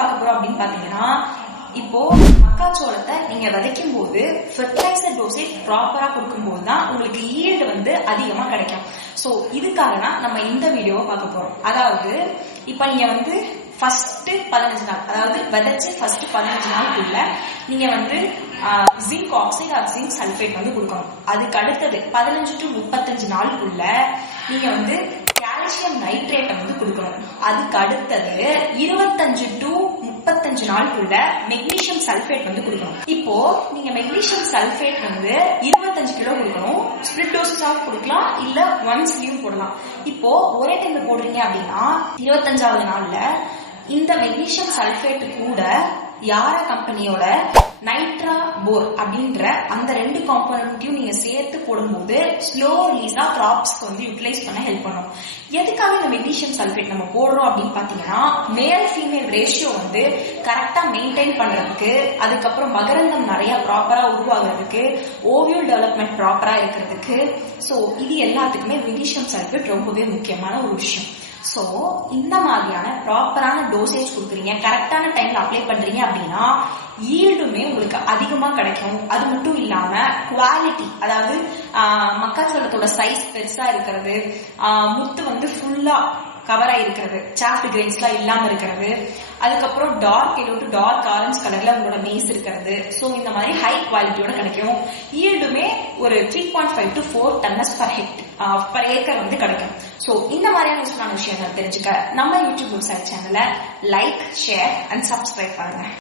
பார்க்க போறோம் அப்படின்னு பாத்தீங்கன்னா, இப்போ மக்காச்சோளத்தை நீங்க விதைக்கும் போது ஃபெர்டிலைசர் டோசேஜ் ப்ராப்பரா கொடுக்கும்போது தான் உங்களுக்கு ஈல்டு வந்து அதிகமா கிடைக்கும். ஸோ இதுக்காக தான் நம்ம இந்த வீடியோவை பார்க்க போறோம். அதாவது இப்ப நீங்க வந்து ஃபர்ஸ்ட் 15 நாள், அதாவது விதைச்சு ஃபர்ஸ்ட் 15 நாளுக்குள்ள நீங்க வந்து zinc oxide or zinc sulphate வந்து கொடுக்கணும். அதுக்கு அடுத்தது 15 to 35 நாளுக்குள்ள நீங்க வந்து கால்சியம் நைட்ரேட்டை வந்து கொடுக்கணும். அதுக்கு அடுத்தது 25 to 35 நாளுக்குள்ள மெக்னீசியம் சல்ஃபேட் வந்து கொடுக்கணும். இப்போ நீங்க மெக்னீசியம் சல்ஃபேட் வந்து 25 கிலோ கொடுக்கணும். ஸ்பிளிட் டோஸா கொடுக்கலாம், இல்ல ஒன்ஸ் லீவ் போடலாம். இப்போ ஒரே டைம்ல போடுறீங்க அப்படின்னா 25வது நாள்ல இந்த மெக்னீசியம் சல்ஃபேட் கூட யாரா கம்பெனியோட நைட்ரா போர் அப்படின்ற அந்த 2 காம்போனன்ட்டையும் நீங்க சேர்த்து போடும்போது ஸ்லோ ரிலீஸா கிராப்ஸ்க்கு வந்து யூட்டிலைஸ் பண்ண ஹெல்ப் பண்ணும். எதுக்காக இந்த மெக்னீசியம் சல்ஃபேட் நம்ம போடுறோம் அப்படின்னு பாத்தீங்கன்னா, மேல் ஃபீமேல் ரேஷியோ வந்து கரெக்டா மெயின்டைன் பண்றதுக்கு, அதுக்கப்புறம் மகரந்தம் நிறைய ப்ராப்பரா உருவாகிறதுக்கு, ஓவியூல் டெவலப்மெண்ட் ப்ராப்பரா இருக்கிறதுக்கு. ஸோ இது எல்லாத்துக்குமே மெக்னீசியம் சல்ஃபேட் ரொம்பவே முக்கியமான ஒரு விஷயம். சோ இந்த மாதிரியான ப்ராப்பரான டோசேஜ் கொடுக்குறீங்க, கரெக்டான டைம்ல அப்ளை பண்றீங்க அப்படின்னா ஈல்டுமே உங்களுக்கு அதிகமா கிடைக்கும். அது மட்டும் இல்லாம குவாலிட்டி, அதாவது மக்காச்சோளத்தோட சைஸ் பெருசா இருக்கிறது, முத்து வந்து ஃபுல்லா கவர் ஆயிருக்கிறது, சாஃப்ட் கிரெயின்ஸ்லாம் இல்லாம இருக்கிறது, அதுக்கப்புறம் dark yellow to dark orange கலர்ல உங்களோட மேஸ் இருக்கிறது. ஸோ இந்த மாதிரி ஹை குவாலிட்டியோட கிடைக்கும். ஈல்டுமே ஒரு 3.5 to 4 tons per ஏக்கர் வந்து கிடைக்கும். ஸோ இந்த மாதிரியான யூஸ்ஃபுல்லான விஷயங்கள் தெரிஞ்சுக்க நம்ம யூடியூப் வெப்சைட் சேனலை லைக், ஷேர் அண்ட் சப்ஸ்கிரைப் பண்ணுங்க.